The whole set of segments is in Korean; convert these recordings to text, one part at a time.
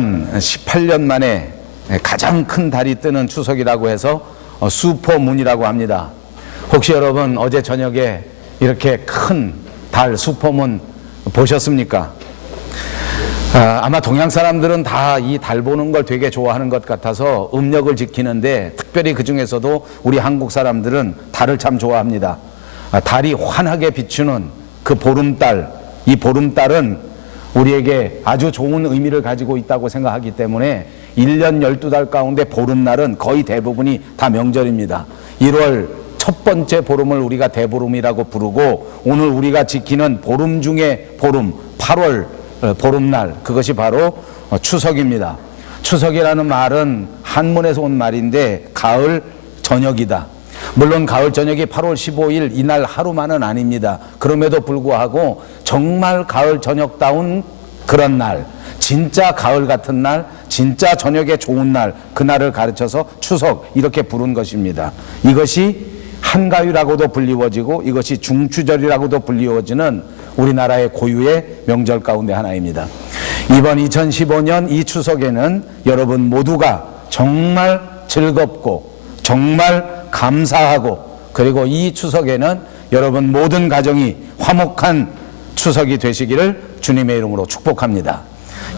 18년 만에 가장 큰 달이 뜨는 추석이라고 해서 슈퍼문이라고 합니다. 혹시 여러분 어제 저녁에 이렇게 큰 달 슈퍼문 보셨습니까? 아마 동양 사람들은 다 이 달 보는 걸 되게 좋아하는 것 같아서 음력을 지키는데, 특별히 그 중에서도 우리 한국 사람들은 달을 참 좋아합니다. 달이 환하게 비추는 그 보름달, 이 보름달은 우리에게 아주 좋은 의미를 가지고 있다고 생각하기 때문에 1년 12달 가운데 보름날은 거의 대부분이 다 명절입니다. 1월 첫 번째 보름을 우리가 대보름이라고 부르고, 오늘 우리가 지키는 보름 중에 보름 8월 보름날, 그것이 바로 추석입니다. 추석이라는 말은 한문에서 온 말인데 가을 저녁이다. 물론 가을 저녁이 8월 15일 이날 하루만은 아닙니다. 그럼에도 불구하고 정말 가을 저녁다운 그런 날, 진짜 가을 같은 날, 진짜 저녁에 좋은 날, 그날을 가르쳐서 추석 이렇게 부른 것입니다. 이것이 한가위라고도 불리워지고 이것이 중추절이라고도 불리워지는 우리나라의 고유의 명절 가운데 하나입니다. 이번 2015년 이 추석에는 여러분 모두가 정말 즐겁고 정말 감사하고, 그리고 이 추석에는 여러분 모든 가정이 화목한 추석이 되시기를 주님의 이름으로 축복합니다.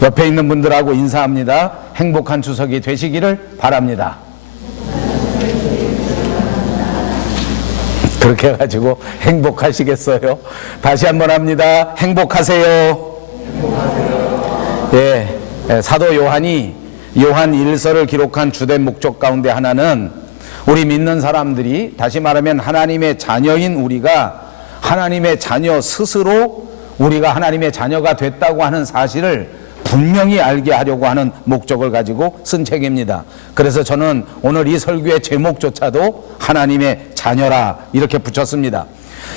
옆에 있는 분들하고 인사합니다. 행복한 추석이 되시기를 바랍니다. 그렇게 해가지고 행복하시겠어요? 다시 한번 합니다. 행복하세요. 행복하세요. 예, 사도 요한이 요한 1서를 기록한 주된 목적 가운데 하나는 우리 믿는 사람들이, 다시 말하면 하나님의 자녀인 우리가 하나님의 자녀 스스로 우리가 하나님의 자녀가 됐다고 하는 사실을 분명히 알게 하려고 하는 목적을 가지고 쓴 책입니다. 그래서 저는 오늘 이 설교의 제목조차도 하나님의 자녀라 이렇게 붙였습니다.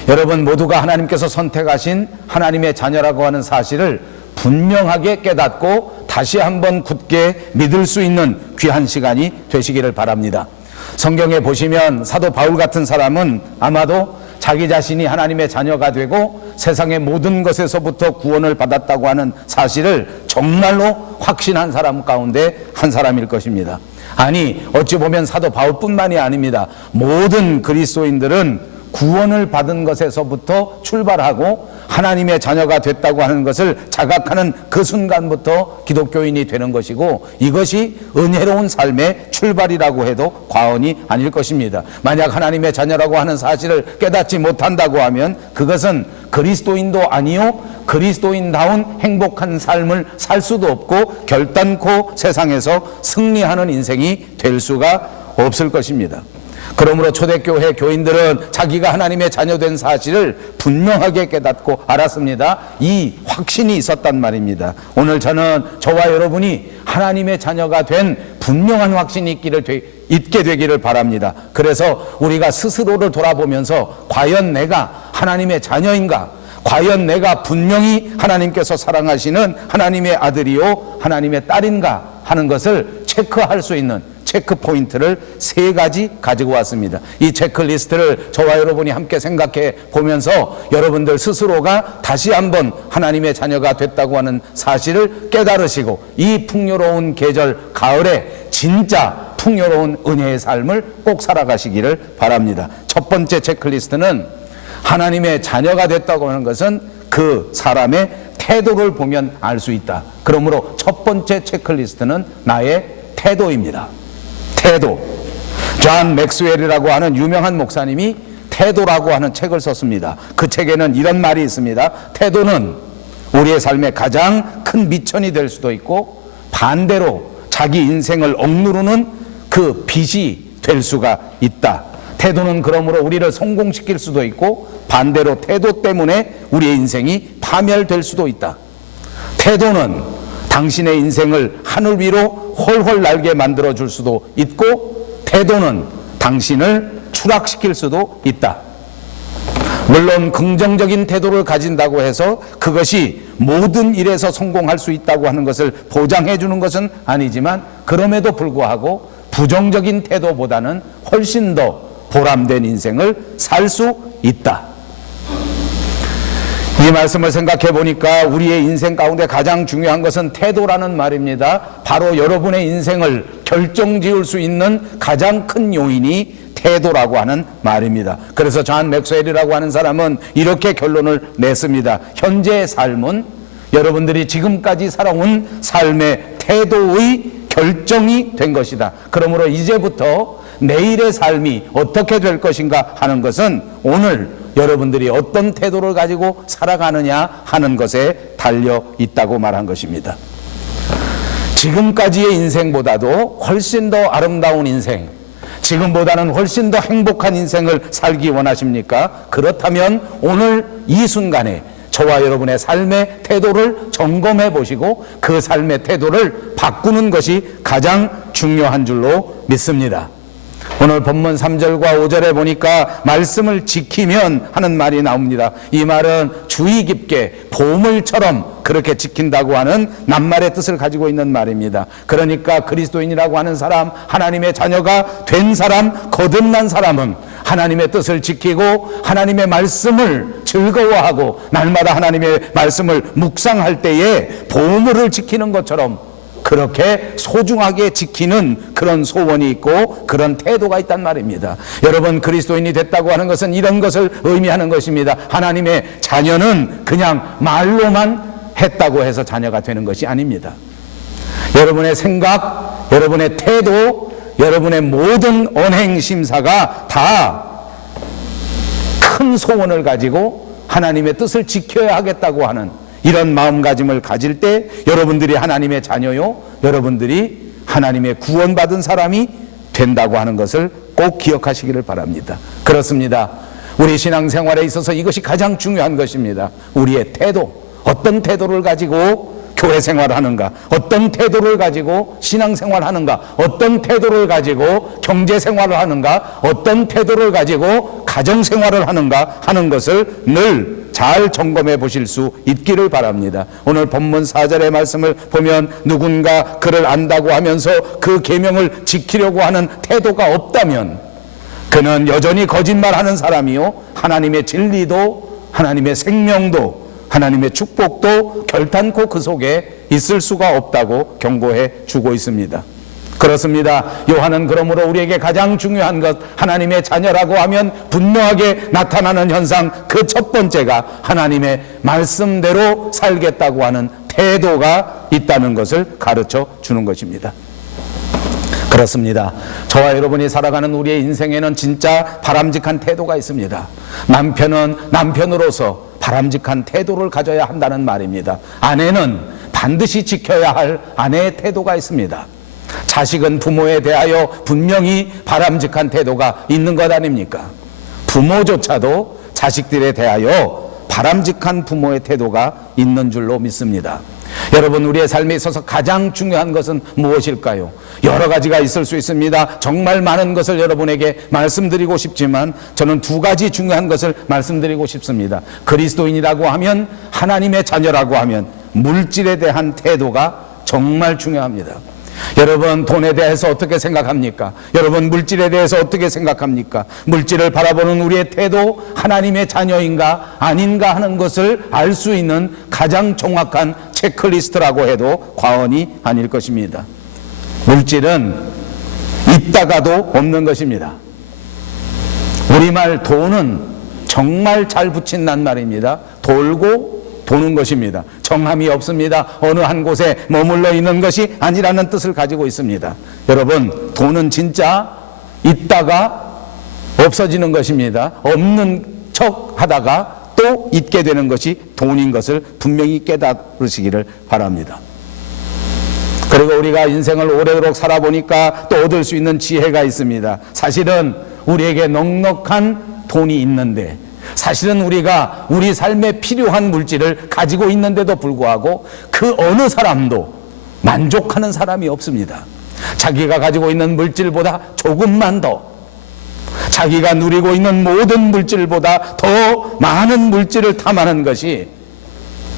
여러분 모두가 하나님께서 선택하신 하나님의 자녀라고 하는 사실을 분명하게 깨닫고 다시 한번 굳게 믿을 수 있는 귀한 시간이 되시기를 바랍니다. 성경에 보시면 사도 바울 같은 사람은 아마도 자기 자신이 하나님의 자녀가 되고 세상의 모든 것에서부터 구원을 받았다고 하는 사실을 정말로 확신한 사람 가운데 한 사람일 것입니다. 아니, 어찌 보면 사도 바울뿐만이 아닙니다. 모든 그리스도인들은 구원을 받은 것에서부터 출발하고 하나님의 자녀가 됐다고 하는 것을 자각하는 그 순간부터 기독교인이 되는 것이고, 이것이 은혜로운 삶의 출발이라고 해도 과언이 아닐 것입니다. 만약 하나님의 자녀라고 하는 사실을 깨닫지 못한다고 하면 그것은 그리스도인도 아니요, 그리스도인다운 행복한 삶을 살 수도 없고 결단코 세상에서 승리하는 인생이 될 수가 없을 것입니다. 그러므로 초대교회 교인들은 자기가 하나님의 자녀된 사실을 분명하게 깨닫고 알았습니다. 이 확신이 있었단 말입니다. 오늘 저는 저와 여러분이 하나님의 자녀가 된 분명한 확신이 있게 되기를 바랍니다. 그래서 우리가 스스로를 돌아보면서 과연 내가 하나님의 자녀인가? 과연 내가 분명히 하나님께서 사랑하시는 하나님의 아들이요 하나님의 딸인가 하는 것을 체크할 수 있는 체크 포인트를 3가지 가지고 왔습니다. 이 체크리스트를 저와 여러분이 함께 생각해 보면서 여러분들 스스로가 다시 한번 하나님의 자녀가 됐다고 하는 사실을 깨달으시고 이 풍요로운 계절 가을에 진짜 풍요로운 은혜의 삶을 꼭 살아가시기를 바랍니다. 첫 번째 체크리스트는 하나님의 자녀가 됐다고 하는 것은 그 사람의 태도를 보면 알 수 있다. 그러므로 첫 번째 체크리스트는 나의 태도입니다. 태도. 존 맥스웰이라고 하는 유명한 목사님이 태도라고 하는 책을 썼습니다. 그 책에는 이런 말이 있습니다. 태도는 우리의 삶의 가장 큰 미천이 될 수도 있고 반대로 자기 인생을 억누르는 그 빚이 될 수가 있다. 태도는 그러므로 우리를 성공시킬 수도 있고 반대로 태도 때문에 우리의 인생이 파멸될 수도 있다. 태도는 당신의 인생을 하늘 위로 훨훨 날게 만들어줄 수도 있고 태도는 당신을 추락시킬 수도 있다. 물론 긍정적인 태도를 가진다고 해서 그것이 모든 일에서 성공할 수 있다고 하는 것을 보장해 주는 것은 아니지만, 그럼에도 불구하고 부정적인 태도보다는 훨씬 더 보람된 인생을 살 수 있다. 이 말씀을 생각해 보니까 우리의 인생 가운데 가장 중요한 것은 태도라는 말입니다. 바로 여러분의 인생을 결정지을 수 있는 가장 큰 요인이 태도라고 하는 말입니다. 그래서 존 맥스웰이라고 하는 사람은 이렇게 결론을 냈습니다. 현재의 삶은 여러분들이 지금까지 살아온 삶의 태도의 결정이 된 것이다. 그러므로 이제부터 내일의 삶이 어떻게 될 것인가 하는 것은 오늘 여러분들이 어떤 태도를 가지고 살아가느냐 하는 것에 달려 있다고 말한 것입니다. 지금까지의 인생보다도 훨씬 더 아름다운 인생, 지금보다는 훨씬 더 행복한 인생을 살기 원하십니까? 그렇다면 오늘 이 순간에 저와 여러분의 삶의 태도를 점검해 보시고 그 삶의 태도를 바꾸는 것이 가장 중요한 줄로 믿습니다. 오늘 본문 3절과 5절에 보니까 말씀을 지키면 하는 말이 나옵니다. 이 말은 주의 깊게 보물처럼 그렇게 지킨다고 하는 낱말의 뜻을 가지고 있는 말입니다. 그러니까 그리스도인이라고 하는 사람, 하나님의 자녀가 된 사람, 거듭난 사람은 하나님의 뜻을 지키고 하나님의 말씀을 즐거워하고 날마다 하나님의 말씀을 묵상할 때에 보물을 지키는 것처럼 그렇게 소중하게 지키는 그런 소원이 있고 그런 태도가 있단 말입니다. 여러분, 그리스도인이 됐다고 하는 것은 이런 것을 의미하는 것입니다. 하나님의 자녀는 그냥 말로만 했다고 해서 자녀가 되는 것이 아닙니다. 여러분의 생각, 여러분의 태도, 여러분의 모든 언행 심사가 다 큰 소원을 가지고 하나님의 뜻을 지켜야 하겠다고 하는 이런 마음가짐을 가질 때 여러분들이 하나님의 자녀요, 여러분들이 하나님의 구원받은 사람이 된다고 하는 것을 꼭 기억하시기를 바랍니다. 그렇습니다. 우리 신앙생활에 있어서 이것이 가장 중요한 것입니다. 우리의 태도, 어떤 태도를 가지고 교회 생활하는가, 어떤 태도를 가지고 신앙생활 하는가, 어떤 태도를 가지고 경제생활을 하는가, 어떤 태도를 가지고 가정생활을 하는가 하는 것을 늘 잘 점검해 보실 수 있기를 바랍니다. 오늘 본문 4절의 말씀을 보면 누군가 그를 안다고 하면서 그 계명을 지키려고 하는 태도가 없다면 그는 여전히 거짓말하는 사람이요, 하나님의 진리도 하나님의 생명도 하나님의 축복도 결단코 그 속에 있을 수가 없다고 경고해 주고 있습니다. 그렇습니다. 요한은 그러므로 우리에게 가장 중요한 것, 하나님의 자녀라고 하면 분명하게 나타나는 현상, 그 첫 번째가 하나님의 말씀대로 살겠다고 하는 태도가 있다는 것을 가르쳐 주는 것입니다. 그렇습니다. 저와 여러분이 살아가는 우리의 인생에는 진짜 바람직한 태도가 있습니다. 남편은 남편으로서 바람직한 태도를 가져야 한다는 말입니다. 아내는 반드시 지켜야 할 아내의 태도가 있습니다. 자식은 부모에 대하여 분명히 바람직한 태도가 있는 것 아닙니까? 부모조차도 자식들에 대하여 바람직한 부모의 태도가 있는 줄로 믿습니다. 여러분, 우리의 삶에 있어서 가장 중요한 것은 무엇일까요? 여러 가지가 있을 수 있습니다. 정말 많은 것을 여러분에게 말씀드리고 싶지만 저는 두 가지 중요한 것을 말씀드리고 싶습니다. 그리스도인이라고 하면, 하나님의 자녀라고 하면 물질에 대한 태도가 정말 중요합니다. 여러분, 돈에 대해서 어떻게 생각합니까? 여러분, 물질에 대해서 어떻게 생각합니까? 물질을 바라보는 우리의 태도, 하나님의 자녀인가 아닌가 하는 것을 알 수 있는 가장 정확한 체크리스트라고 해도 과언이 아닐 것입니다. 물질은 있다가도 없는 것입니다. 우리말 돈은 정말 잘 붙인 낱말입니다. 돌고 도는 것입니다. 정함이 없습니다. 어느 한 곳에 머물러 있는 것이 아니라는 뜻을 가지고 있습니다. 여러분, 돈은 진짜 있다가 없어지는 것입니다. 없는 척 하다가 또 있게 되는 것이 돈인 것을 분명히 깨달으시기를 바랍니다. 그리고 우리가 인생을 오래도록 살아보니까 또 얻을 수 있는 지혜가 있습니다. 사실은 우리에게 넉넉한 돈이 있는데, 사실은 우리가 우리 삶에 필요한 물질을 가지고 있는데도 불구하고 그 어느 사람도 만족하는 사람이 없습니다. 자기가 가지고 있는 물질보다 조금만 더, 자기가 누리고 있는 모든 물질보다 더 많은 물질을 탐하는 것이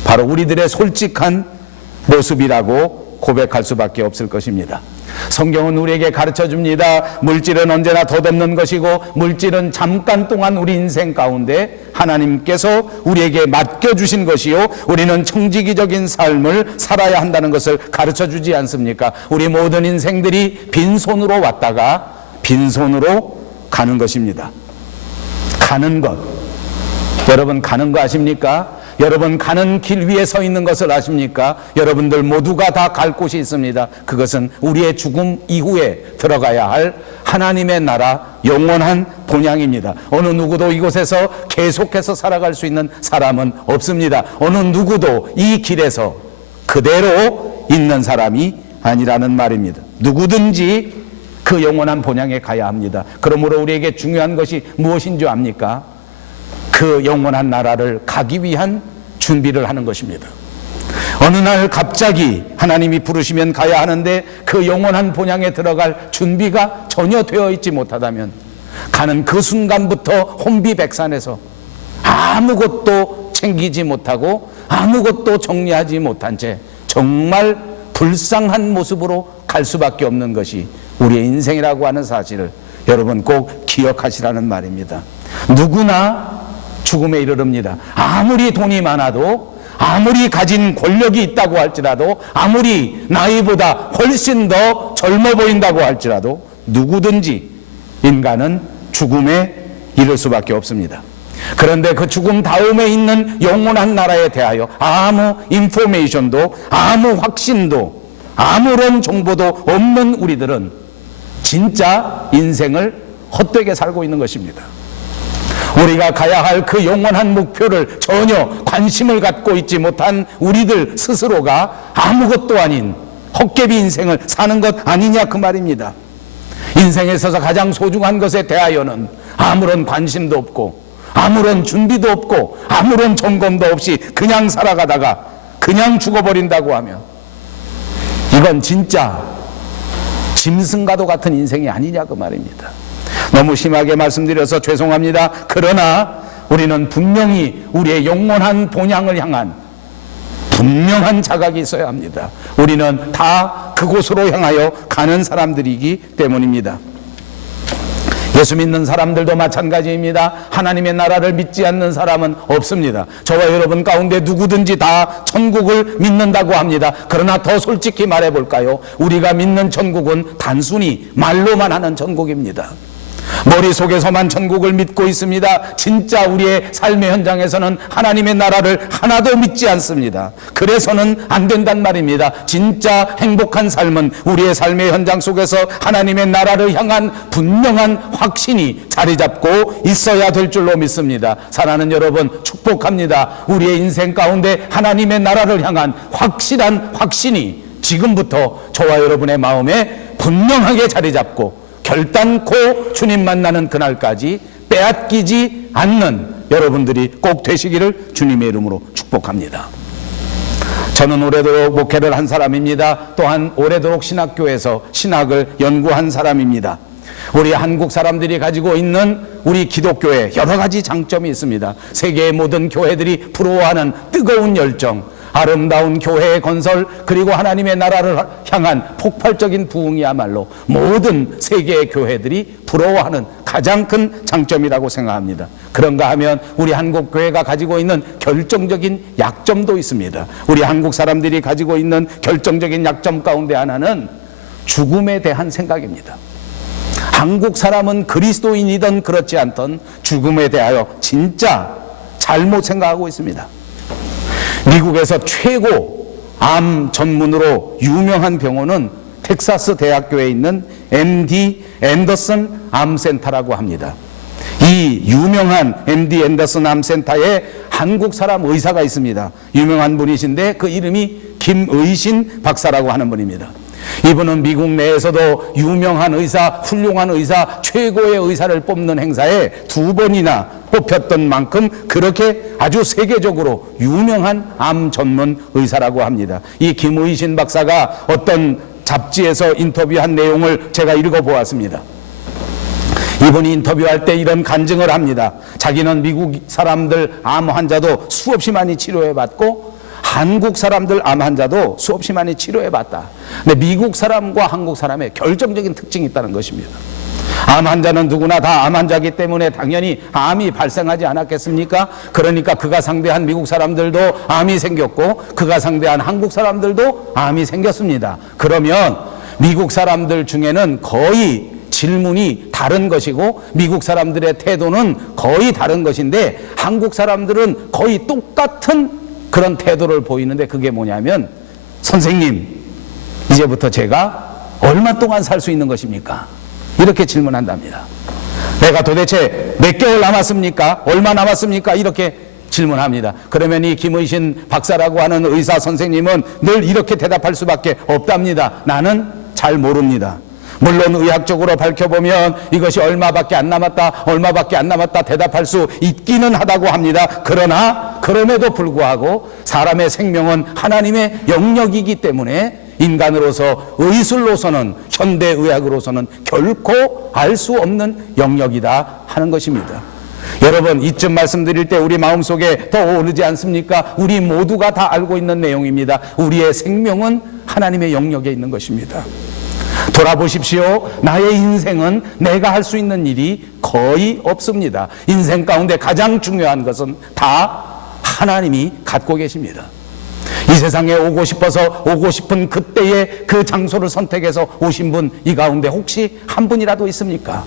바로 우리들의 솔직한 모습이라고 고백할 수밖에 없을 것입니다. 성경은 우리에게 가르쳐 줍니다. 물질은 언제나 덧없는 것이고 물질은 잠깐 동안 우리 인생 가운데 하나님께서 우리에게 맡겨주신 것이요 우리는 청지기적인 삶을 살아야 한다는 것을 가르쳐 주지 않습니까? 우리 모든 인생들이 빈손으로 왔다가 빈손으로 가는 것입니다. 가는 것, 여러분 가는 거 아십니까? 여러분 가는 길 위에 서 있는 것을 아십니까? 여러분들 모두가 다 갈 곳이 있습니다. 그것은 우리의 죽음 이후에 들어가야 할 하나님의 나라 영원한 본향입니다. 어느 누구도 이곳에서 계속해서 살아갈 수 있는 사람은 없습니다. 어느 누구도 이 길에서 그대로 있는 사람이 아니라는 말입니다. 누구든지 그 영원한 본향에 가야 합니다. 그러므로 우리에게 중요한 것이 무엇인 줄 압니까? 그 영원한 나라를 가기 위한 준비를 하는 것입니다. 어느 날 갑자기 하나님이 부르시면 가야 하는데 그 영원한 본향에 들어갈 준비가 전혀 되어 있지 못하다면 가는 그 순간부터 혼비백산해서 아무것도 챙기지 못하고 아무것도 정리하지 못한 채 정말 불쌍한 모습으로 갈 수밖에 없는 것이 우리의 인생이라고 하는 사실을 여러분 꼭 기억하시라는 말입니다. 누구나 죽음에 이르릅니다. 아무리 돈이 많아도 아무리 가진 권력이 있다고 할지라도 아무리 나이보다 훨씬 더 젊어 보인다고 할지라도 누구든지 인간은 죽음에 이를 수밖에 없습니다. 그런데 그 죽음 다음에 있는 영원한 나라에 대하여 아무 인포메이션도 아무 확신도 아무런 정보도 없는 우리들은 진짜 인생을 헛되게 살고 있는 것입니다. 우리가 가야 할 그 영원한 목표를 전혀 관심을 갖고 있지 못한 우리들 스스로가 아무것도 아닌 헛개비 인생을 사는 것 아니냐 그 말입니다. 인생에 있어서 가장 소중한 것에 대하여는 아무런 관심도 없고 아무런 준비도 없고 아무런 점검도 없이 그냥 살아가다가 그냥 죽어버린다고 하면 이건 진짜 짐승과도 같은 인생이 아니냐 그 말입니다. 너무 심하게 말씀드려서 죄송합니다. 그러나 우리는 분명히 우리의 영원한 본향을 향한 분명한 자각이 있어야 합니다. 우리는 다 그곳으로 향하여 가는 사람들이기 때문입니다. 예수 믿는 사람들도 마찬가지입니다. 하나님의 나라를 믿지 않는 사람은 없습니다. 저와 여러분 가운데 누구든지 다 천국을 믿는다고 합니다. 그러나 더 솔직히 말해볼까요? 우리가 믿는 천국은 단순히 말로만 하는 천국입니다. 머릿속에서만 천국을 믿고 있습니다. 진짜 우리의 삶의 현장에서는 하나님의 나라를 하나도 믿지 않습니다. 그래서는 안 된단 말입니다. 진짜 행복한 삶은 우리의 삶의 현장 속에서 하나님의 나라를 향한 분명한 확신이 자리 잡고 있어야 될 줄로 믿습니다. 사랑하는 여러분 축복합니다. 우리의 인생 가운데 하나님의 나라를 향한 확실한 확신이 지금부터 저와 여러분의 마음에 분명하게 자리 잡고 결단코 주님 만나는 그날까지 빼앗기지 않는 여러분들이 꼭 되시기를 주님의 이름으로 축복합니다. 저는 오래도록 목회를 한 사람입니다. 또한 오래도록 신학교에서 신학을 연구한 사람입니다. 우리 한국 사람들이 가지고 있는 우리 기독교에 여러 가지 장점이 있습니다. 세계의 모든 교회들이 부러워하는 뜨거운 열정, 아름다운 교회의 건설, 그리고 하나님의 나라를 향한 폭발적인 부흥이야말로 모든 세계의 교회들이 부러워하는 가장 큰 장점이라고 생각합니다. 그런가 하면 우리 한국 교회가 가지고 있는 결정적인 약점도 있습니다. 우리 한국 사람들이 가지고 있는 결정적인 약점 가운데 하나는 죽음에 대한 생각입니다. 한국 사람은 그리스도인이든 그렇지 않든 죽음에 대하여 진짜 잘못 생각하고 있습니다. 미국에서 최고 암 전문으로 유명한 병원은 텍사스 대학교에 있는 MD 앤더슨 암센터라고 합니다. 이 유명한 MD 앤더슨 암센터에 한국 사람 의사가 있습니다. 유명한 분이신데 그 이름이 김의신 박사라고 하는 분입니다. 이분은 미국 내에서도 유명한 의사, 훌륭한 의사, 최고의 의사를 뽑는 행사에 2번이나 뽑혔던 만큼 그렇게 아주 세계적으로 유명한 암 전문 의사라고 합니다. 이 김의신 박사가 어떤 잡지에서 인터뷰한 내용을 제가 읽어보았습니다. 이분이 인터뷰할 때 이런 간증을 합니다. 자기는 미국 사람들 암 환자도 수없이 많이 치료해봤고 한국 사람들 암 환자도 수없이 많이 치료해봤다. 근데 미국 사람과 한국 사람의 결정적인 특징이 있다는 것입니다. 암 환자는 누구나 다 암 환자이기 때문에 당연히 암이 발생하지 않았겠습니까? 그러니까 그가 상대한 미국 사람들도 암이 생겼고 그가 상대한 한국 사람들도 암이 생겼습니다. 그러면 미국 사람들 중에는 거의 질문이 다른 것이고 미국 사람들의 태도는 거의 다른 것인데 한국 사람들은 거의 똑같은 그런 태도를 보이는데 그게 뭐냐면 선생님, 이제부터 제가 얼마 동안 살 수 있는 것입니까? 이렇게 질문한답니다. 내가 도대체 몇 개월 남았습니까? 얼마 남았습니까? 이렇게 질문합니다. 그러면 이 김의신 박사라고 하는 의사 선생님은 늘 이렇게 대답할 수밖에 없답니다. 나는 잘 모릅니다. 물론 의학적으로 밝혀보면 이것이 얼마밖에 안 남았다 대답할 수 있기는 하다고 합니다. 그러나 그럼에도 불구하고 사람의 생명은 하나님의 영역이기 때문에 인간으로서 의술로서는 현대의학으로서는 결코 알 수 없는 영역이다 하는 것입니다. 여러분, 이쯤 말씀드릴 때 우리 마음속에 더 오르지 않습니까? 우리 모두가 다 알고 있는 내용입니다. 우리의 생명은 하나님의 영역에 있는 것입니다. 돌아보십시오. 나의 인생은 내가 할 수 있는 일이 거의 없습니다. 인생 가운데 가장 중요한 것은 다 하나님이 갖고 계십니다. 이 세상에 오고 싶어서 오고 싶은 그때의 그 장소를 선택해서 오신 분 이 가운데 혹시 한 분이라도 있습니까?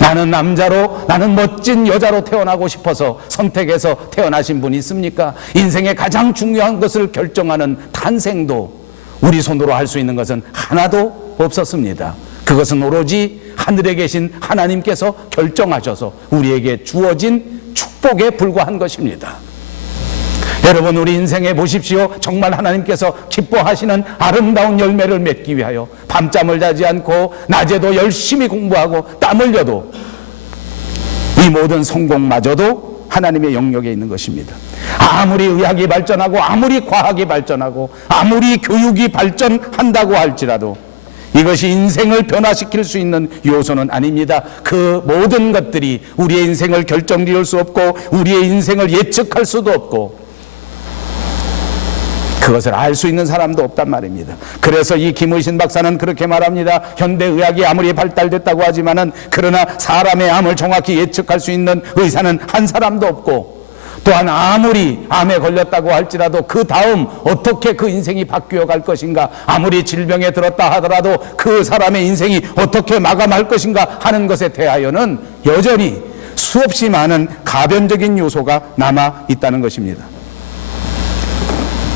나는 남자로, 나는 멋진 여자로 태어나고 싶어서 선택해서 태어나신 분이 있습니까? 인생의 가장 중요한 것을 결정하는 탄생도 우리 손으로 할 수 있는 것은 하나도 없었습니다. 그것은 오로지 하늘에 계신 하나님께서 결정하셔서 우리에게 주어진 축복에 불과한 것입니다. 여러분, 우리 인생에 보십시오. 정말 하나님께서 기뻐하시는 아름다운 열매를 맺기 위하여 밤잠을 자지 않고 낮에도 열심히 공부하고 땀 흘려도 이 모든 성공마저도 하나님의 영역에 있는 것입니다. 아무리 의학이 발전하고 아무리 과학이 발전하고 아무리 교육이 발전한다고 할지라도 이것이 인생을 변화시킬 수 있는 요소는 아닙니다. 그 모든 것들이 우리의 인생을 결정지을 수 없고 우리의 인생을 예측할 수도 없고 그것을 알 수 있는 사람도 없단 말입니다. 그래서 이 김의신 박사는 그렇게 말합니다. 현대의학이 아무리 발달됐다고 하지만은 그러나 사람의 암을 정확히 예측할 수 있는 의사는 한 사람도 없고 또한 아무리 암에 걸렸다고 할지라도 그 다음 어떻게 그 인생이 바뀌어 갈 것인가, 아무리 질병에 들었다 하더라도 그 사람의 인생이 어떻게 마감할 것인가 하는 것에 대하여는 여전히 수없이 많은 가변적인 요소가 남아 있다는 것입니다.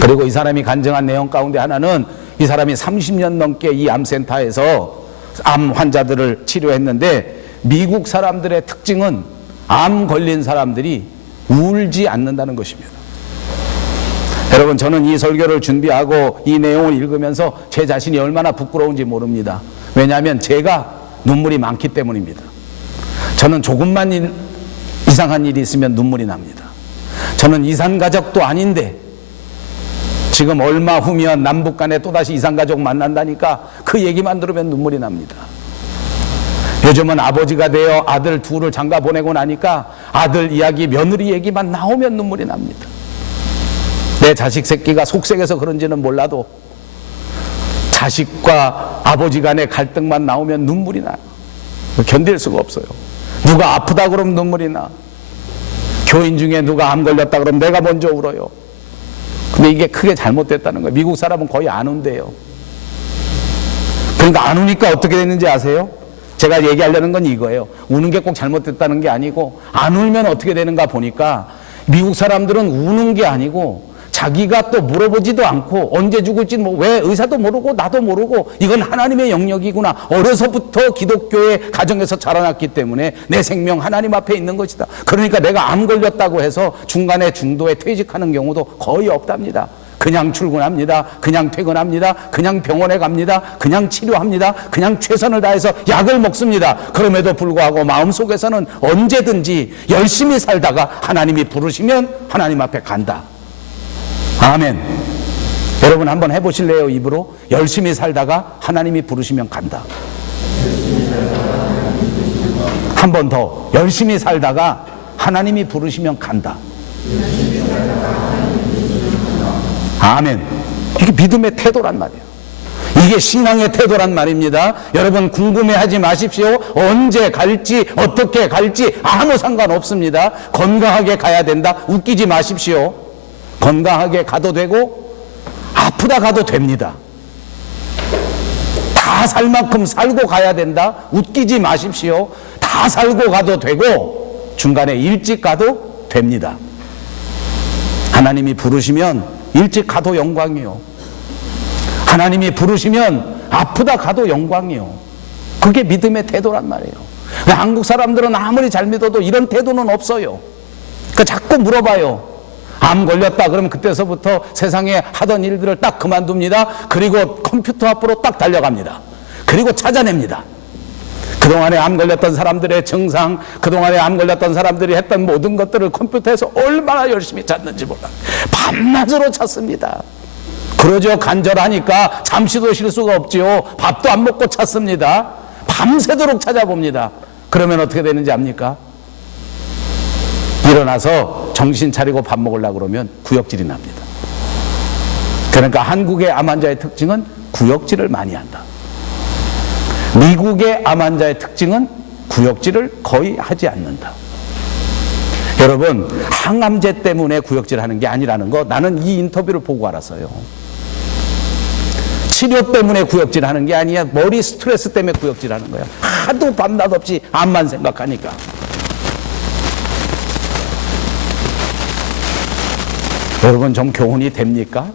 그리고 이 사람이 간증한 내용 가운데 하나는 이 사람이 30년 넘게 이 암센터에서 암 환자들을 치료했는데 미국 사람들의 특징은 암 걸린 사람들이 울지 않는다는 것입니다. 여러분, 저는 이 설교를 준비하고 이 내용을 읽으면서 제 자신이 얼마나 부끄러운지 모릅니다. 왜냐하면 제가 눈물이 많기 때문입니다. 저는 조금만 이상한 일이 있으면 눈물이 납니다. 저는 이산가족도 아닌데 지금 얼마 후면 남북 간에 또다시 이산가족 만난다니까 그 얘기만 들으면 눈물이 납니다. 요즘은 아버지가 되어 아들 둘을 장가 보내고 나니까 아들 이야기, 며느리 얘기만 나오면 눈물이 납니다. 내 자식 새끼가 속색해서 그런지는 몰라도 자식과 아버지 간의 갈등만 나오면 눈물이 나요. 견딜 수가 없어요. 누가 아프다 그러면 눈물이 나. 교인 중에 누가 암 걸렸다 그러면 내가 먼저 울어요. 근데 이게 크게 잘못됐다는 거예요. 미국 사람은 거의 안 운대요. 그러니까 안 우니까 어떻게 됐는지 아세요? 제가 얘기하려는 건 이거예요. 우는 게 꼭 잘못됐다는 게 아니고 안 울면 어떻게 되는가 보니까 미국 사람들은 우는 게 아니고 자기가 또 물어보지도 않고 언제 죽을지 왜 의사도 모르고 나도 모르고 이건 하나님의 영역이구나. 어려서부터 기독교의 가정에서 자라났기 때문에 내 생명 하나님 앞에 있는 것이다. 그러니까 내가 암 걸렸다고 해서 중간에 중도에 퇴직하는 경우도 거의 없답니다. 그냥 출근합니다. 그냥 퇴근합니다. 그냥 병원에 갑니다. 그냥 치료합니다. 그냥 최선을 다해서 약을 먹습니다. 그럼에도 불구하고 마음속에서는 언제든지 열심히 살다가 하나님이 부르시면 하나님 앞에 간다. 아멘. 여러분 한번 해보실래요? 입으로 열심히 살다가 하나님이 부르시면 간다. 한 번 더 열심히 살다가 하나님이 부르시면 간다. 아멘. 이게 믿음의 태도란 말이에요. 이게 신앙의 태도란 말입니다. 여러분 궁금해하지 마십시오. 언제 갈지 어떻게 갈지 아무 상관없습니다. 건강하게 가야 된다. 웃기지 마십시오. 건강하게 가도 되고 아프다 가도 됩니다. 다 살 만큼 살고 가야 된다. 웃기지 마십시오. 다 살고 가도 되고 중간에 일찍 가도 됩니다. 하나님이 부르시면 일찍 가도 영광이요. 하나님이 부르시면 아프다 가도 영광이요. 그게 믿음의 태도란 말이에요. 한국 사람들은 아무리 잘 믿어도 이런 태도는 없어요. 그러니까 자꾸 물어봐요. 암 걸렸다 그러면 그때서부터 세상에 하던 일들을 딱 그만둡니다. 그리고 컴퓨터 앞으로 딱 달려갑니다. 그리고 찾아냅니다. 그동안에 암 걸렸던 사람들의 증상, 그동안에 암 걸렸던 사람들이 했던 모든 것들을 컴퓨터에서 얼마나 열심히 찾는지 몰라요. 밤낮으로 찾습니다. 그러죠. 간절하니까 잠시도 쉴 수가 없지요. 밥도 안 먹고 찾습니다. 밤새도록 찾아봅니다. 그러면 어떻게 되는지 압니까? 일어나서 정신 차리고 밥 먹으려고 그러면 구역질이 납니다. 그러니까 한국의 암 환자의 특징은 구역질을 많이 한다. 미국의 암 환자의 특징은 구역질을 거의 하지 않는다. 여러분, 항암제 때문에 구역질하는 게 아니라는 거 나는 이 인터뷰를 보고 알았어요. 치료 때문에 구역질하는 게 아니야. 머리 스트레스 때문에 구역질하는 거야. 하도 밤낮 없이 암만 생각하니까. 여러분 좀 교훈이 됩니까?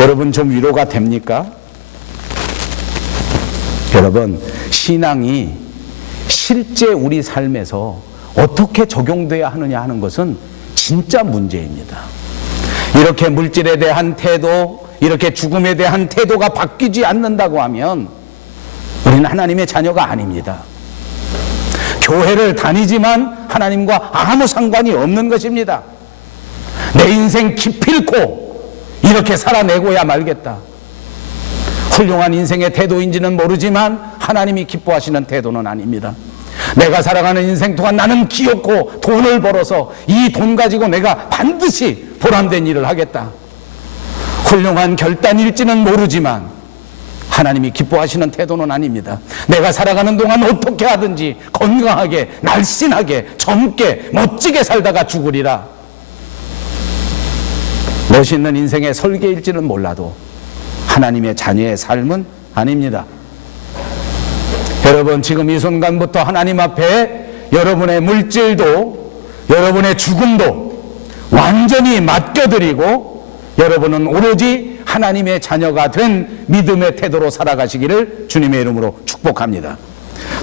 여러분 좀 위로가 됩니까? 여러분, 신앙이 실제 우리 삶에서 어떻게 적용돼야 하느냐 하는 것은 진짜 문제입니다. 이렇게 물질에 대한 태도, 이렇게 죽음에 대한 태도가 바뀌지 않는다고 하면 우리는 하나님의 자녀가 아닙니다. 교회를 다니지만 하나님과 아무 상관이 없는 것입니다. 내 인생 기필코 이렇게 살아내고야 말겠다. 훌륭한 인생의 태도인지는 모르지만 하나님이 기뻐하시는 태도는 아닙니다. 내가 살아가는 인생 동안 나는 기업고 돈을 벌어서 이 돈 가지고 내가 반드시 보람된 일을 하겠다. 훌륭한 결단일지는 모르지만 하나님이 기뻐하시는 태도는 아닙니다. 내가 살아가는 동안 어떻게 하든지 건강하게, 날씬하게, 젊게, 멋지게 살다가 죽으리라. 멋있는 인생의 설계일지는 몰라도 하나님의 자녀의 삶은 아닙니다. 여러분, 지금 이 순간부터 하나님 앞에 여러분의 물질도 여러분의 죽음도 완전히 맡겨드리고 여러분은 오로지 하나님의 자녀가 된 믿음의 태도로 살아가시기를 주님의 이름으로 축복합니다.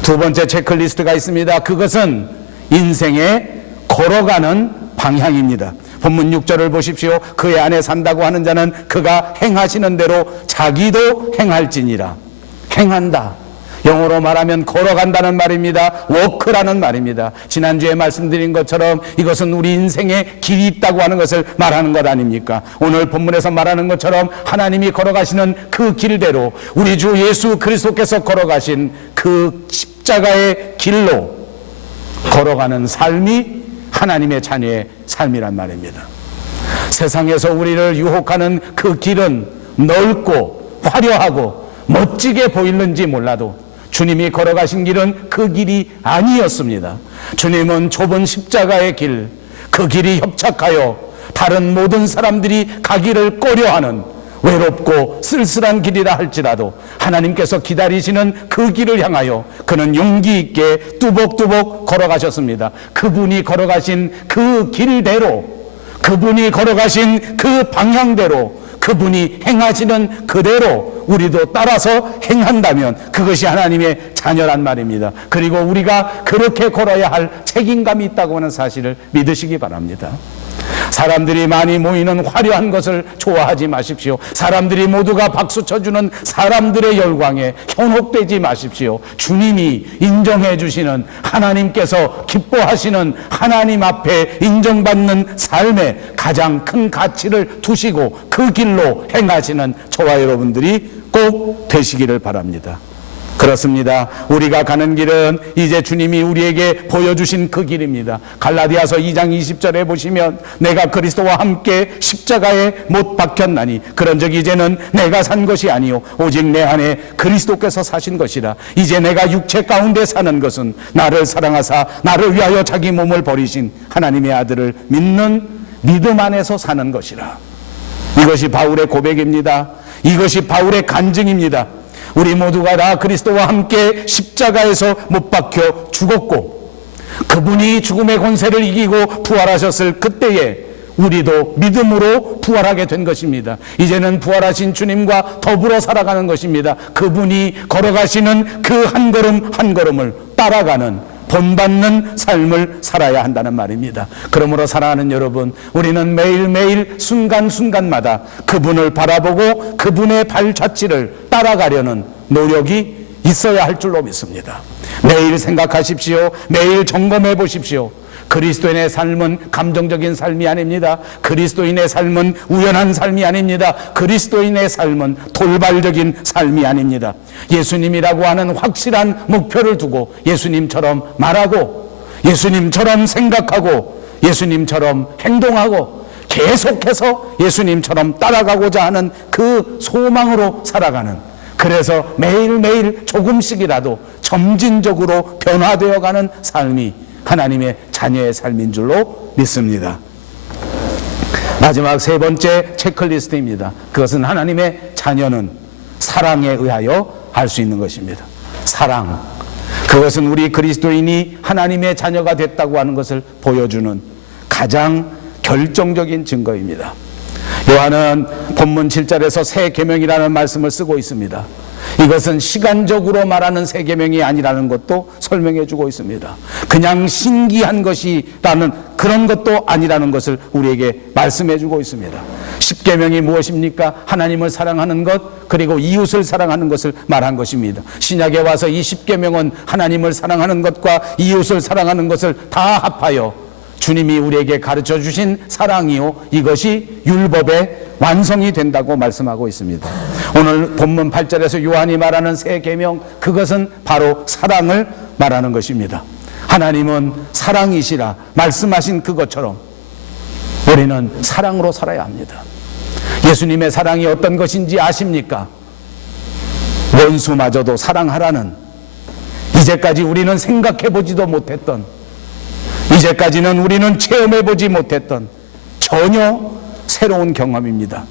두 번째 체크리스트가 있습니다. 그것은 인생에 걸어가는 방향입니다. 본문 6절을 보십시오. 그의 안에 산다고 하는 자는 그가 행하시는 대로 자기도 행할지니라. 행한다. 영어로 말하면 걸어간다는 말입니다. 워크라는 말입니다. 지난주에 말씀드린 것처럼 이것은 우리 인생에 길이 있다고 하는 것을 말하는 것 아닙니까? 오늘 본문에서 말하는 것처럼 하나님이 걸어가시는 그 길대로 우리 주 예수 그리스도께서 걸어가신 그 십자가의 길로 걸어가는 삶이 하나님의 자녀의 삶이란 말입니다. 세상에서 우리를 유혹하는 그 길은 넓고 화려하고 멋지게 보이는지 몰라도 주님이 걸어가신 길은 그 길이 아니었습니다. 주님은 좁은 십자가의 길, 그 길이 협착하여 다른 모든 사람들이 가기를 꺼려하는 외롭고 쓸쓸한 길이라 할지라도 하나님께서 기다리시는 그 길을 향하여 그는 용기 있게 뚜벅뚜벅 걸어가셨습니다. 그분이 걸어가신 그 길대로, 그분이 걸어가신 그 방향대로, 그분이 행하시는 그대로 우리도 따라서 행한다면 그것이 하나님의 자녀란 말입니다. 그리고 우리가 그렇게 걸어야 할 책임감이 있다고 하는 사실을 믿으시기 바랍니다. 사람들이 많이 모이는 화려한 것을 좋아하지 마십시오. 사람들이 모두가 박수 쳐주는 사람들의 열광에 현혹되지 마십시오. 주님이 인정해 주시는, 하나님께서 기뻐하시는 하나님 앞에 인정받는 삶에 가장 큰 가치를 두시고 그 길로 행하시는 저와 여러분들이 꼭 되시기를 바랍니다. 그렇습니다. 우리가 가는 길은 이제 주님이 우리에게 보여주신 그 길입니다. 갈라디아서 2장 20절에 보시면 내가 그리스도와 함께 십자가에 못 박혔나니 그런즉 이제는 내가 산 것이 아니요 오직 내 안에 그리스도께서 사신 것이라. 이제 내가 육체 가운데 사는 것은 나를 사랑하사 나를 위하여 자기 몸을 버리신 하나님의 아들을 믿는 믿음 안에서 사는 것이라. 이것이 바울의 고백입니다. 이것이 바울의 간증입니다. 우리 모두가 다 그리스도와 함께 십자가에서 못 박혀 죽었고 그분이 죽음의 권세를 이기고 부활하셨을 그때에 우리도 믿음으로 부활하게 된 것입니다. 이제는 부활하신 주님과 더불어 살아가는 것입니다. 그분이 걸어가시는 그 한 걸음 한 걸음을 따라가는 본받는 삶을 살아야 한다는 말입니다. 그러므로 사랑하는 여러분, 우리는 매일매일 순간순간마다 그분을 바라보고 그분의 발자취를 따라가려는 노력이 있어야 할 줄로 믿습니다. 매일 생각하십시오. 매일 점검해 보십시오. 그리스도인의 삶은 감정적인 삶이 아닙니다. 그리스도인의 삶은 우연한 삶이 아닙니다. 그리스도인의 삶은 돌발적인 삶이 아닙니다. 예수님이라고 하는 확실한 목표를 두고 예수님처럼 말하고 예수님처럼 생각하고 예수님처럼 행동하고 계속해서 예수님처럼 따라가고자 하는 그 소망으로 살아가는, 그래서 매일매일 조금씩이라도 점진적으로 변화되어가는 삶이 하나님의 자녀의 삶인 줄로 믿습니다. 마지막 세 번째 체크리스트입니다. 그것은 하나님의 자녀는 사랑에 의하여 할 수 있는 것입니다. 사랑. 그것은 우리 그리스도인이 하나님의 자녀가 됐다고 하는 것을 보여주는 가장 결정적인 증거입니다. 요한은 본문 7절에서 새 계명이라는 말씀을 쓰고 있습니다. 이것은 시간적으로 말하는 새 계명이 아니라는 것도 설명해 주고 있습니다. 그냥 신기한 것이라는 그런 것도 아니라는 것을 우리에게 말씀해 주고 있습니다. 십계명이 무엇입니까? 하나님을 사랑하는 것, 그리고 이웃을 사랑하는 것을 말한 것입니다. 신약에 와서 이 십계명은 하나님을 사랑하는 것과 이웃을 사랑하는 것을 다 합하여 주님이 우리에게 가르쳐 주신 사랑이요, 이것이 율법의 완성이 된다고 말씀하고 있습니다. 오늘 본문 8절에서 요한이 말하는 새 계명, 그것은 바로 사랑을 말하는 것입니다. 하나님은 사랑이시라 말씀하신 그것처럼 우리는 사랑으로 살아야 합니다. 예수님의 사랑이 어떤 것인지 아십니까? 원수마저도 사랑하라는, 이제까지 우리는 생각해 보지도 못했던, 이제까지는 우리는 체험해보지 못했던 전혀 새로운 경험입니다.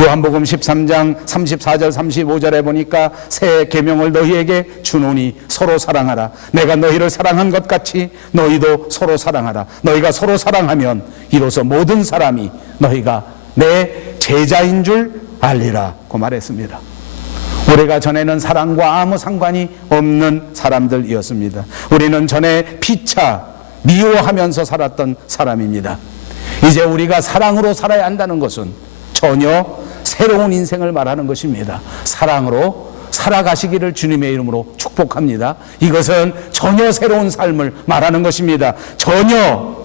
요한복음 13장 34절 35절에 보니까 새 계명을 너희에게 주노니 서로 사랑하라. 내가 너희를 사랑한 것 같이 너희도 서로 사랑하라. 너희가 서로 사랑하면 이로써 모든 사람이 너희가 내 제자인 줄 알리라 고 말했습니다. 우리가 전에는 사랑과 아무 상관이 없는 사람들이었습니다. 우리는 전에 피차 미워하면서 살았던 사람입니다. 이제 우리가 사랑으로 살아야 한다는 것은 전혀 새로운 인생을 말하는 것입니다. 사랑으로 살아가시기를 주님의 이름으로 축복합니다. 이것은 전혀 새로운 삶을 말하는 것입니다. 전혀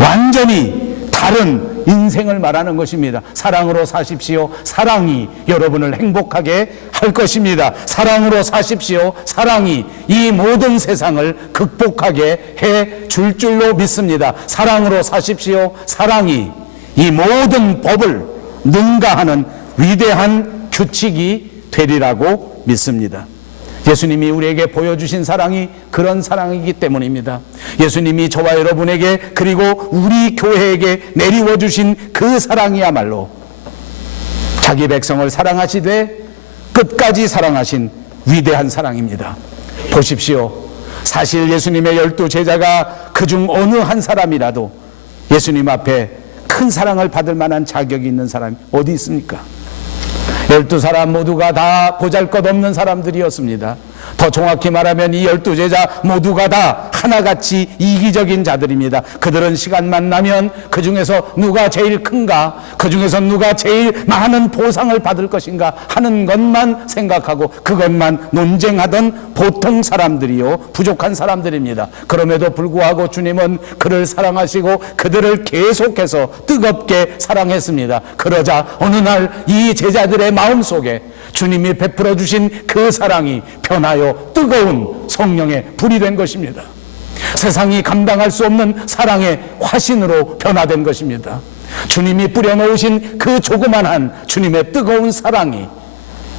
완전히 다른 인생을 말하는 것입니다. 사랑으로 사십시오. 사랑이 여러분을 행복하게 할 것입니다. 사랑으로 사십시오. 사랑이 이 모든 세상을 극복하게 해 줄 줄로 믿습니다. 사랑으로 사십시오. 사랑이 이 모든 법을 능가하는 위대한 규칙이 되리라고 믿습니다. 예수님이 우리에게 보여주신 사랑이 그런 사랑이기 때문입니다. 예수님이 저와 여러분에게 그리고 우리 교회에게 내리워 주신 그 사랑이야말로 자기 백성을 사랑하시되 끝까지 사랑하신 위대한 사랑입니다. 보십시오. 사실 예수님의 12 제자가 그중 어느 한 사람이라도 예수님 앞에 큰 사랑을 받을 만한 자격이 있는 사람이 어디 있습니까? 12사람 모두가 다 보잘것없는 사람들이었습니다. 더 정확히 말하면 이 12제자 모두가 다 하나같이 이기적인 자들입니다. 그들은 시간만 나면 그 중에서 누가 제일 큰가, 그 중에서 누가 제일 많은 보상을 받을 것인가 하는 것만 생각하고 그것만 논쟁하던 보통 사람들이요, 부족한 사람들입니다. 그럼에도 불구하고 주님은 그를 사랑하시고 그들을 계속해서 뜨겁게 사랑했습니다. 그러자 어느 날 이 제자들의 마음속에 주님이 베풀어 주신 그 사랑이 변하여 뜨거운 성령의 불이 된 것입니다. 세상이 감당할 수 없는 사랑의 화신으로 변화된 것입니다. 주님이 뿌려놓으신 그 조그만한 주님의 뜨거운 사랑이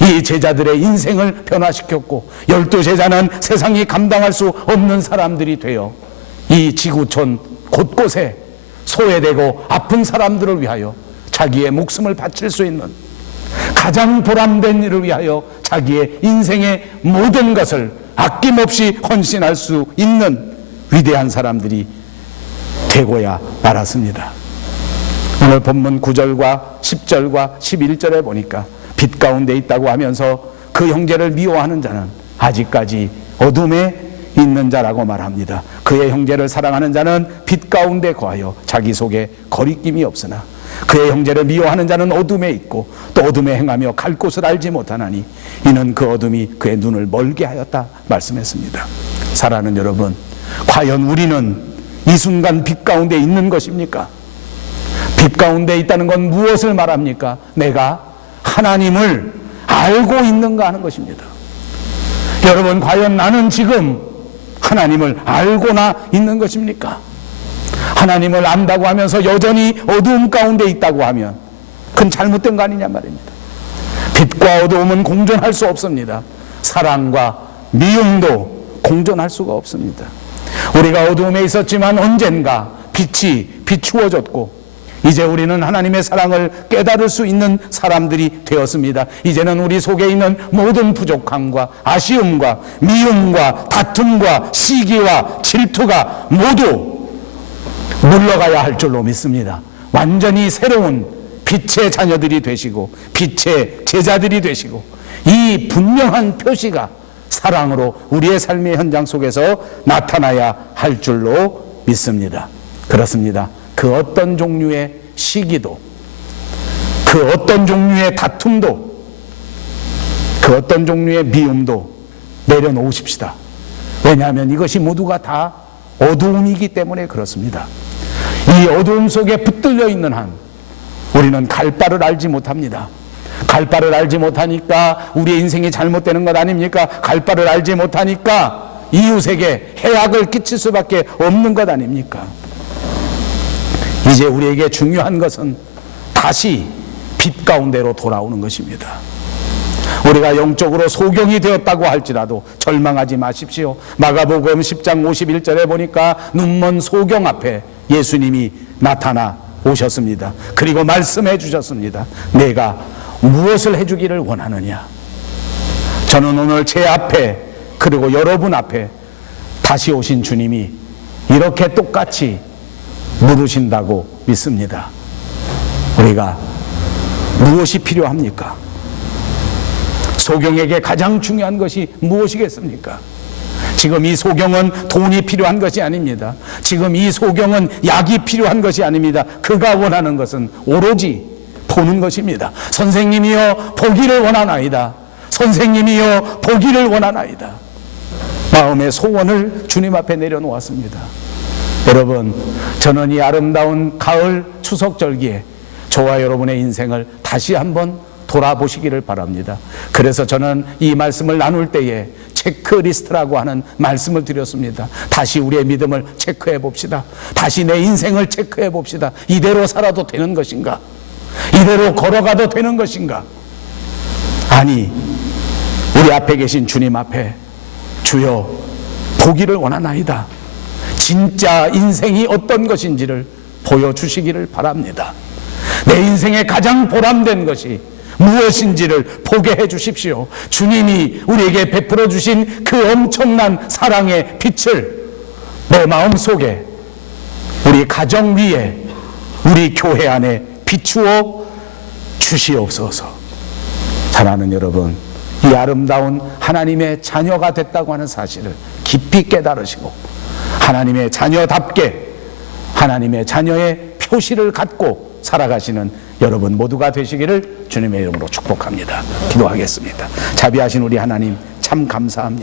이 제자들의 인생을 변화시켰고, 12제자는 세상이 감당할 수 없는 사람들이 되어 이 지구촌 곳곳에 소외되고 아픈 사람들을 위하여 자기의 목숨을 바칠 수 있는, 가장 보람된 일을 위하여 자기의 인생의 모든 것을 아낌없이 헌신할 수 있는 위대한 사람들이 되고야 말았습니다. 오늘 본문 9절과 10절과 11절에 보니까 빛 가운데 있다고 하면서 그 형제를 미워하는 자는 아직까지 어둠에 있는 자라고 말합니다. 그의 형제를 사랑하는 자는 빛 가운데 거하여 자기 속에 거리낌이 없으나 그의 형제를 미워하는 자는 어둠에 있고 또 어둠에 행하며 갈 곳을 알지 못하나니 이는 그 어둠이 그의 눈을 멀게 하였다 말씀했습니다. 사랑하는 여러분, 과연 우리는 이 순간 빛 가운데 있는 것입니까? 빛 가운데 있다는 건 무엇을 말합니까? 내가 하나님을 알고 있는가 하는 것입니다. 여러분, 과연 나는 지금 하나님을 알고나 있는 것입니까? 하나님을 안다고 하면서 여전히 어두움 가운데 있다고 하면 그건 잘못된 거 아니냐 말입니다. 빛과 어두움은 공존할 수 없습니다. 사랑과 미움도 공존할 수가 없습니다. 우리가 어두움에 있었지만 언젠가 빛이 비추어졌고 이제 우리는 하나님의 사랑을 깨달을 수 있는 사람들이 되었습니다. 이제는 우리 속에 있는 모든 부족함과 아쉬움과 미움과 다툼과 시기와 질투가 모두 물러가야 할 줄로 믿습니다. 완전히 새로운 빛의 자녀들이 되시고 빛의 제자들이 되시고 이 분명한 표시가 사랑으로 우리의 삶의 현장 속에서 나타나야 할 줄로 믿습니다. 그렇습니다. 그 어떤 종류의 시기도, 그 어떤 종류의 다툼도, 그 어떤 종류의 미움도 내려놓으십시다. 왜냐하면 이것이 모두가 다 어두움이기 때문에 그렇습니다. 이 어두움 속에 붙들려 있는 한 우리는 갈 바를 알지 못합니다. 갈 바를 알지 못하니까 우리의 인생이 잘못되는 것 아닙니까? 갈 바를 알지 못하니까 이웃에게 해악을 끼칠 수밖에 없는 것 아닙니까? 이제 우리에게 중요한 것은 다시 빛 가운데로 돌아오는 것입니다. 우리가 영적으로 소경이 되었다고 할지라도 절망하지 마십시오. 마가복음 10장 51절에 보니까 눈먼 소경 앞에 예수님이 나타나 오셨습니다. 그리고 말씀해 주셨습니다. 내가 무엇을 해주기를 원하느냐? 저는 오늘 제 앞에 그리고 여러분 앞에 다시 오신 주님이 이렇게 똑같이 물으신다고 믿습니다. 우리가 무엇이 필요합니까? 소경에게 가장 중요한 것이 무엇이겠습니까? 지금 이 소경은 돈이 필요한 것이 아닙니다. 지금 이 소경은 약이 필요한 것이 아닙니다. 그가 원하는 것은 오로지 보는 것입니다. 선생님이여 보기를 원하나이다. 선생님이여 보기를 원하나이다. 마음의 소원을 주님 앞에 내려놓았습니다. 여러분, 저는 이 아름다운 가을 추석절기에 저와 여러분의 인생을 다시 한번 돌아보시기를 바랍니다. 그래서 저는 이 말씀을 나눌 때에 체크리스트라고 하는 말씀을 드렸습니다. 다시 우리의 믿음을 체크해 봅시다. 다시 내 인생을 체크해 봅시다. 이대로 살아도 되는 것인가? 이대로 걸어가도 되는 것인가? 아니, 우리 앞에 계신 주님 앞에 주여 보기를 원하나이다. 진짜 인생이 어떤 것인지를 보여주시기를 바랍니다. 내 인생의 가장 보람된 것이 무엇인지를 보게 해 주십시오. 주님이 우리에게 베풀어 주신 그 엄청난 사랑의 빛을 내 마음 속에, 우리 가정 위에, 우리 교회 안에 비추어 주시옵소서. 사랑하는 여러분, 이 아름다운 하나님의 자녀가 됐다고 하는 사실을 깊이 깨달으시고 하나님의 자녀답게 하나님의 자녀의 표시를 갖고 살아가시는 여러분 모두가 되시기를 주님의 이름으로 축복합니다. 기도하겠습니다. 자비하신 우리 하나님 참 감사합니다.